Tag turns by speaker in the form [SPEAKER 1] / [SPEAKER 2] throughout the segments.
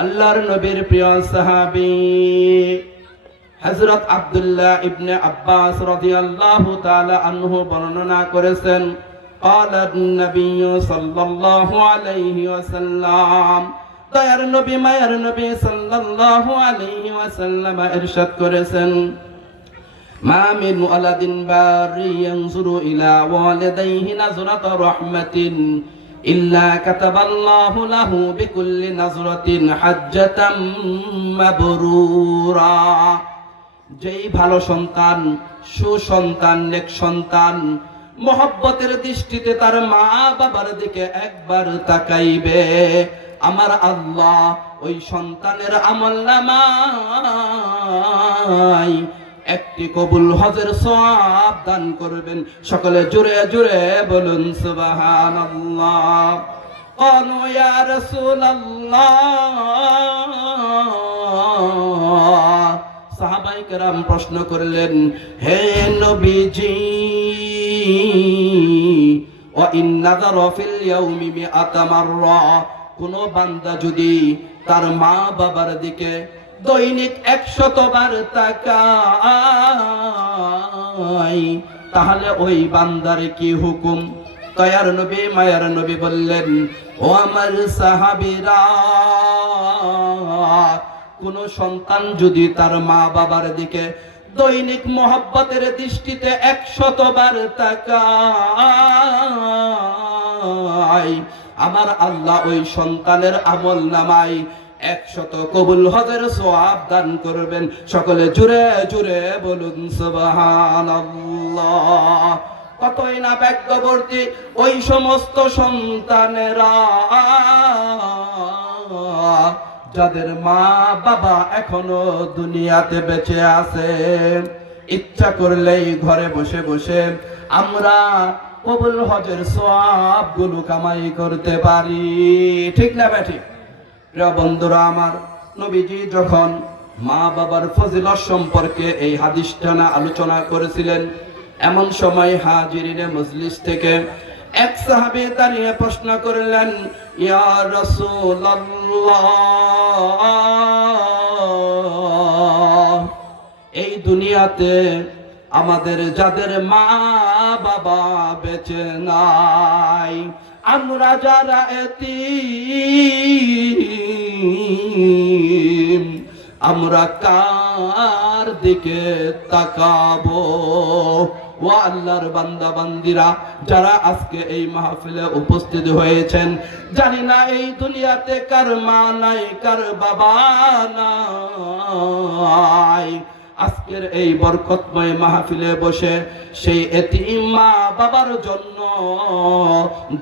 [SPEAKER 1] আল্লাহর নবীর প্রিয় সাহাবী হযরত আব্দুল্লাহ ইবনে আব্বাস রাদিয়াল্লাহু তাআলা আনহু বর্ণনা করেছেন قال النبي صلى الله عليه وسلم দয়ার নবী মায়ার নবী সাল্লাল্লাহু আলাইহি ওয়াসাল্লাম ইরশাদ করেছেন মা মিন ওয়ালাদিন বারি ইয়ানজুরু ইলা ওয়ালিদাইহি নাজরাতা রাহমাতিন ইল্লা কাতাবাল্লাহু লাহু বিকুল্লি নাজরাতিন হাজ্জাতাম মাবরুরা। যেই ভালো সন্তান, সুসন্তান, নেক সন্তান, মহব্বতের দৃষ্টিতে তার মা বাবার দিকে একবার তাকাইবে, আমার আল্লাহ ওই সন্তানের আমল নামাই একটি কবুল হজের সব দান করবেন। সকলে জুড়ে জুড়ে বলুন সুবাহান সাহাবাই কেরাম প্রশ্ন করলেন, হে নবীজি ও ইন্নাদার ফিল ইয়াউমি কোন বান্দা যদি তার মা বাবার দিকে দৈনিক একশত বার তাকায় তাহলে ওই বান্দার কি হুকুম? তয়ার নবী, মায়ার নবী বললেন, ও আমার সাহাবিরা, কোন সন্তান যদি তার মা বাবার দিকে দৈনিক মহব্বতের দৃষ্টিতে একশত বার তাকায় আমার আল্লাহ ওই সন্তানের আমল নামাই একশত কবুল হজের সোয়াব দান করবেন। সকলে জুড়ে জুড়ে বলুন, সুবহানাল্লাহ। কতই না ব্যক্তবর্তী ওই সমস্ত সন্তানেরা। যাদের মা বাবা এখনও দুনিয়াতে বেঁচে আছে, ইচ্ছা করলেই ঘরে বসে বসে আমরা কবুল হজের সবগুলো কামাই করতে পারি। ঠিক না ব্যাঠি প্রিয় বন্ধুরা, আমার নবীজি যখন মা বাবার ফজিলত সম্পর্কে এই হাদিসটা না আলোচনা করেছিলেন, এমন সময় হাজিরিনে মজলিস থেকে এক সাহাবে দাঁড়িয়ে প্রশ্ন করলেন, ইয়া রাসূলুল্লাহ, এই দুনিয়াতে আমাদের যাদের মা বাবা বেঁচে নাই, আমরা যারা এতিম আমরা কার দিকে তাকাবো? ও আল্লাহর বান্দা, বান্দিরা, যারা আজকে এই মাহফিলে উপস্থিত হয়েছেন, জানি না এই দুনিয়াতে কার মা নাই, কার বাবা নাই। আজকের এই বরকতময় মাহফিলে বসে সেই এতিম মা বাবার জন্য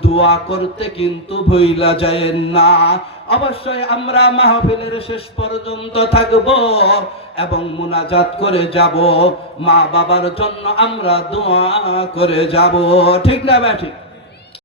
[SPEAKER 1] দোয়া করতে কিন্তু ভইলা যায় না। অবশ্যই আমরা মাহফিলের শেষ পর্যন্ত থাকব এবং মুনাজাত করে যাব। মা বাবার জন্য আমরা দোয়া করে যাব। ঠিক না ব্যাঠিক